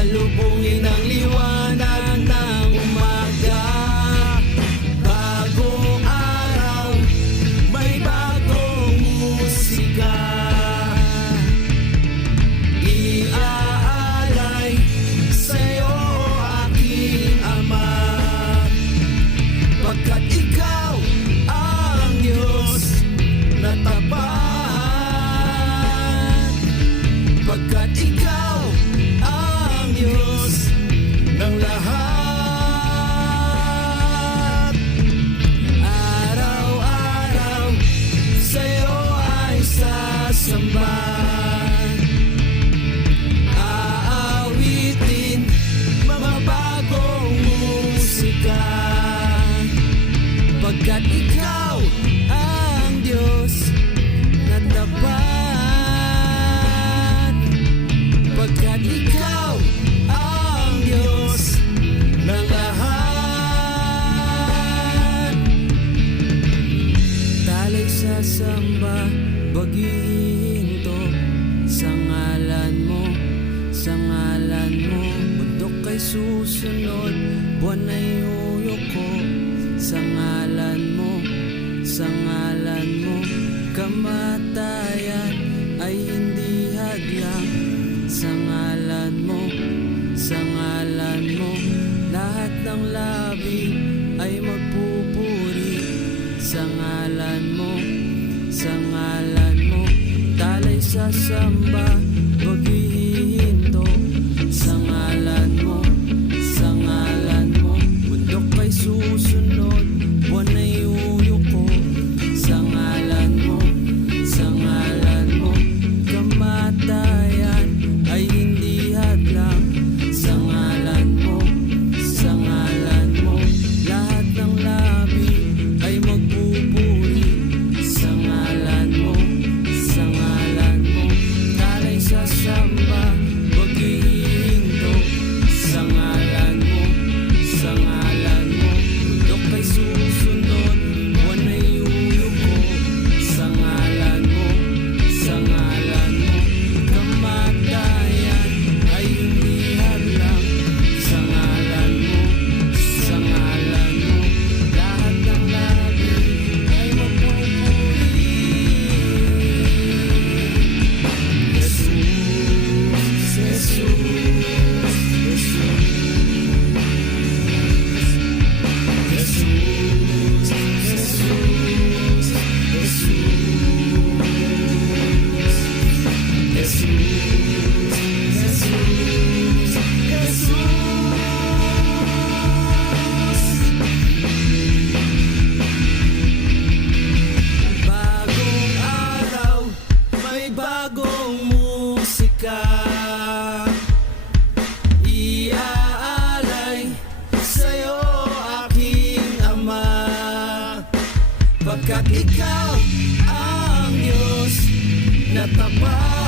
salubungin ang liwanag ng umaga. Bagong araw, may bagong musika. Iaalay sa'yo aking Ama, pagkat ikaw ang Diyos na tapat, pagkat ikaw ang Diyos ng lahat. Araw-araw sa'yo ay sasamba, aawitin mga bagong musika, pagkat ikaw ang Diyos na tapat, pagkat ikaw ang Diyos ng lahat. Talay sa samba, paghihinto sa ngalan mo, sa ngalan mo. Bundok kay susunod, buwan ay uyoko sa ngalan mo, sa ngalan mo. Kamatayan ay hindi hadlang sa ngalan mo, sa ngalan mo. Lahat ng labi ay magpupuri sa ngalan mo, sa ngalan mo. Talay sa samba, paghihinto sa ngalan mo, sa ngalan mo. Bundok kay susunod, buwan ay uyoko sa ngalan mo, sa ngalan mo. Kamatayan ay hindi hadlang sa ngalan mo, sa ngalan mo. Lahat ng labi ay magpupuri sa ngalan mo, sa ngalan mo. Talay sa samba, paghihinto sa ngalan mo, sa ngalan mo. Bundok kay susunod, buwan ay uyoko sa ngalan mo, sa ngalan mo. Kamatayan ay hindi hadlang sa ngalan mo, sa ngalan mo. Lahat ng labi ay magpupuri. Jesus, Jesus, Jesus, Jesus, bagong araw, may bagong musika. Iaalay sa'yo aking Ama, pagkat ikaw ang Diyos na tapat,